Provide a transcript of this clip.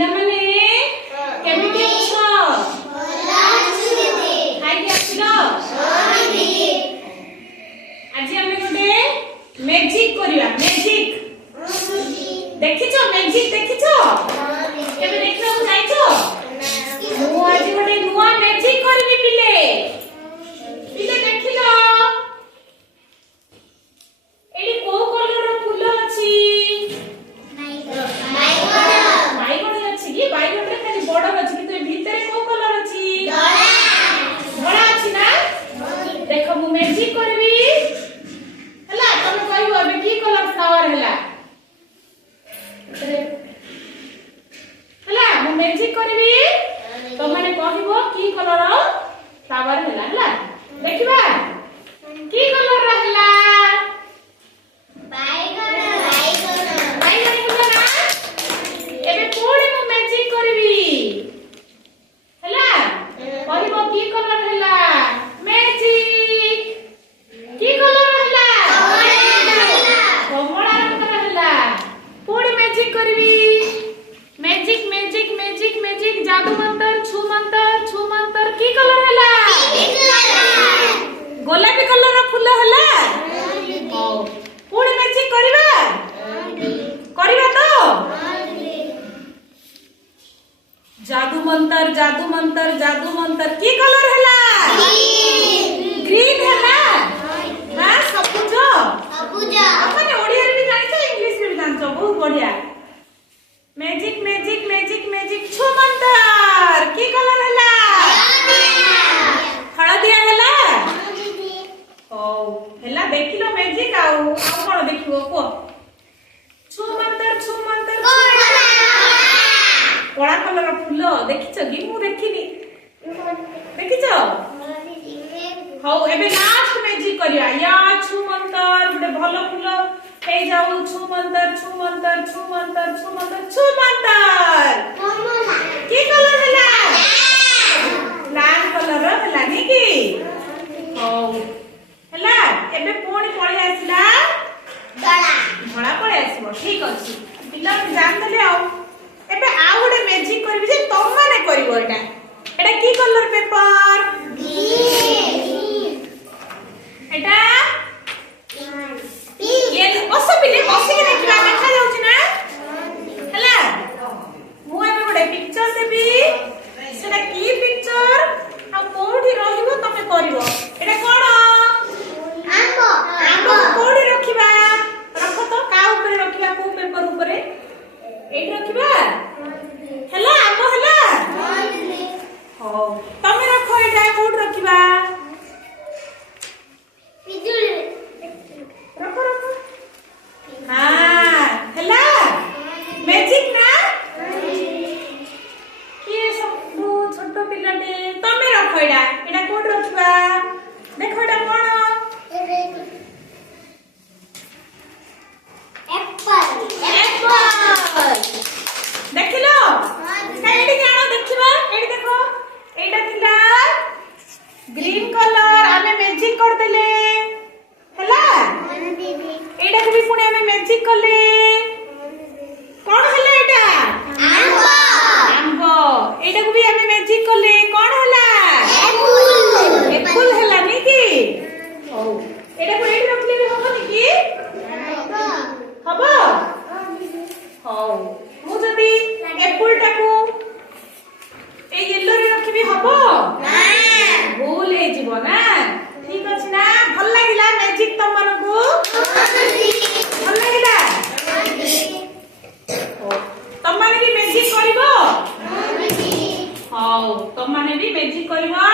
पिला माने केमिति अछ खाई के आछिलो आज हम गोटे मैजिक करिया मैजिक देखिछो मैजिक देखिछो केबे देखलो जाइछो मु आज गोटे नुवा मैजिक करबी पिले पिले देखिलो एडी को कलर रो फूल अछि बाइगण अछि कि बाइगण रे खाली बॉर्डर अछि किंतु भीतर को कलर अछि धड़ा अछि ना देखो मु मैजिक करबी हला तुम कहबो अबे की कलर फ्लावर हला हला मु मैजिक करबी तो माने कहबो की कलर फ्लावर हला हला देखिबा की कलर रहला बाइगण हला ना एबे कोडी मु मैजिक करबी हला कहबो की कलर हला मैजिक की कलर हला कमला रंग हला कोडी मैजिक करबी मैजिक मैजिक मैजिक मैजिक जादू मंत्र छू मंत्र की कलर हला गोलापी कलर रो फूल हला कोडी मैजिक करबा तो जादू मंत्र की कलर हला ग्रीन हला हां सबुज अपने ओडिया रे भी जानिछो इंग्लिश रे भी जानिछो बहुत बढ़िया मैजिक मैजिक मैजिक मैजिक छू मंत्र की कलर हला हळदिया हला ओ हला देखिलो मैजिक आउ कोन देखिबो को छू मंत्र कोला कलर फूल देखिछो कि मु देखिनी देखिछो हौ एबे लास्ट मैजिक करिया या छू मंत्र गुडे भलो फूल हे जाऊ छू मंत्र की कलर हला लाल कलर हला नी की हौ हला एबे कोणी पळी आसिला धड़ा पळी आसीबो ठीक अछि पिला जान देले आउ एबे आ गुडे मैजिक करबी जे तम माने करिवो एटा की कलर पेपर एटा ये बस पिले बसी के देखिबा देखा जाउछि ना हला मु एबे गुडे पिक्चर देबी सेटा की पिक्चर आ कोठी रहिबो तमे करिवो एटा कोन आंबो कोठी रखिबा रखो तो का ऊपर रखिबा को पेपर ऊपर एठी रखिबा हला आंबो हला हो तमे रखो एटा कोठी रखिबा रखो हाँ हला मैजिक ना ये सब छोटो पिलाटे तमे रखो एटा कोठी रखिबा देखो एटा कोन देखिलो एडी जानो देखिबा एडी देखो एटा थिला ग्रीन कलर आमे मैजिक कर देले हला एटा के भी पुणे आमे मैजिक करले कोन हला एटा आंबो एटा को भी आमे मैजिक करले कोन हला एप्पल हला नी की ओ एटा को एडी रखले भी होबो नी की हबो हो मु जदी एप्पल टाको ए येलो रे रखबी हबो ना भूल हे जीवो ना ठीक अछि ना भल लागिला मैजिक तम मानको भल लागिला ओ तम माने भी मैजिक करिवो हां तम माने भी मैजिक करिवो